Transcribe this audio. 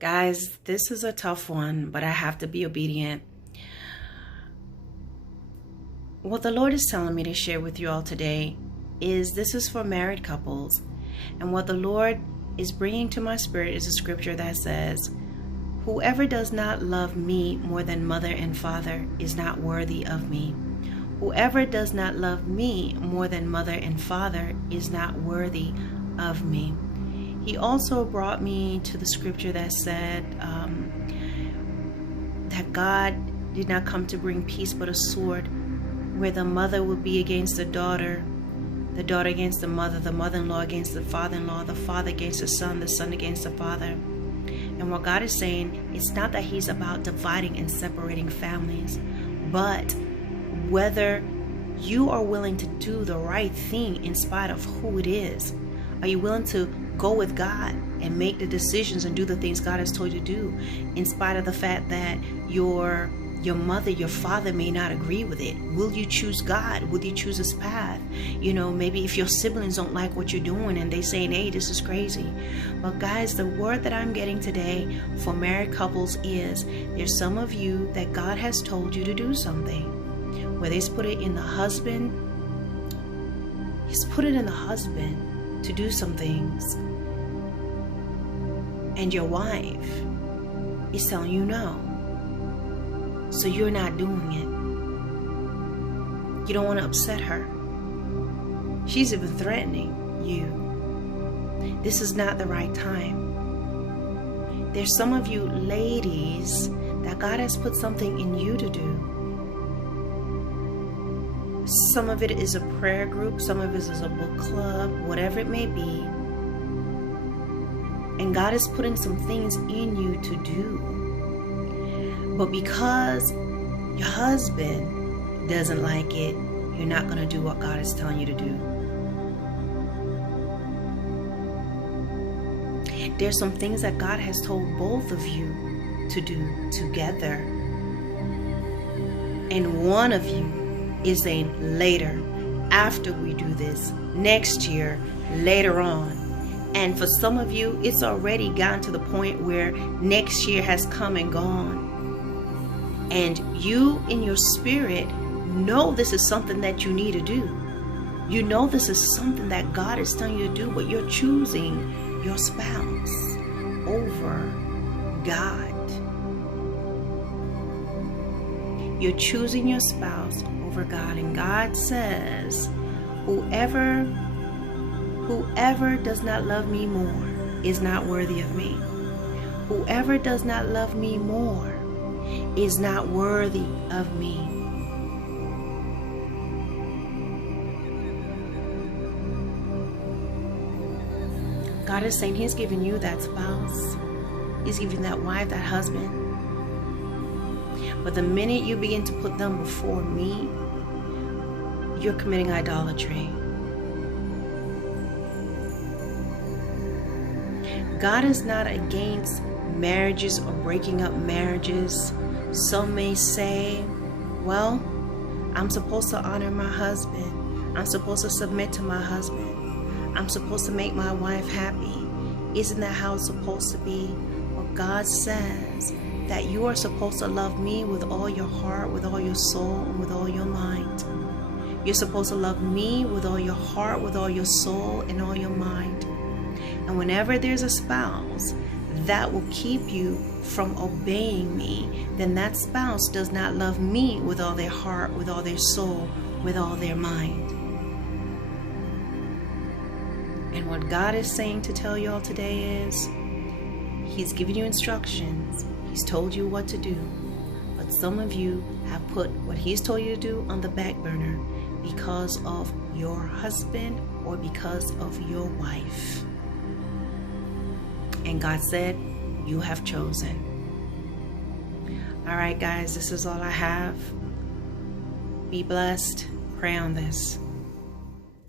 Guys, this is a tough one, but I have to be obedient. What the Lord is telling me to share with you all today is this is for married couples. And what the Lord is bringing to my spirit is a scripture that says, "Whoever does not love me more than mother and father is not worthy of me. Whoever does not love me more than mother and father is not worthy of me." He also brought me to the scripture that said that God did not come to bring peace but a sword, where the mother would be against the daughter against the mother-in-law against the father-in-law, the father against the son against the father. And what God is saying, it's not that He's about dividing and separating families, but whether you are willing to do the right thing in spite of who it is. Are you willing to go with God and make the decisions and do the things God has told you to do, in spite of the fact that your mother, your father may not agree with it? Will you choose God? Will you choose His path? You know, maybe if your siblings don't like what you're doing and they saying, "Hey, this is crazy." But guys, the word that I'm getting today for married couples is there's some of you that God has told you to do something. Whether He's put it in the husband, He's put it in the husband to do some things, and your wife is telling you no, so you're not doing it. You don't want to upset her. She's even threatening you. This is not the right time. There's some of you ladies that God has put something in you to do. Some of it is a prayer group, some of it is a book club, whatever it may be. And God is putting some things in you to do. But because your husband doesn't like it, you're not going to do what God is telling you to do. There's some things that God has told both of you to do together. And one of you is saying, later, after we do this, next year, later on. And for some of you, it's already gotten to the point where next year has come and gone. And you in your spirit know this is something that you need to do. You know this is something that God is telling you to do, but you're choosing your spouse over God. You're choosing your spouse over God. And God says, whoever does not love me more is not worthy of me. Whoever does not love me more is not worthy of me. God is saying He's giving you that spouse. He's giving that wife, that husband. But the minute you begin to put them before me, you're committing idolatry. God is not against marriages or breaking up marriages. Some may say, well, I'm supposed to honor my husband. I'm supposed to submit to my husband. I'm supposed to make my wife happy. Isn't that how it's supposed to be? Well, God says that you are supposed to love me with all your heart, with all your soul, and with all your mind. You're supposed to love me with all your heart, with all your soul, and all your mind. And whenever there's a spouse that will keep you from obeying me, then that spouse does not love me with all their heart, with all their soul, with all their mind. And what God is saying to tell you all today is, He's giving you instructions. He's told you what to do. But some of you have put what He's told you to do on the back burner because of your husband or because of your wife. And God said, you have chosen. All right, guys, this is all I have. Be blessed. Pray on this.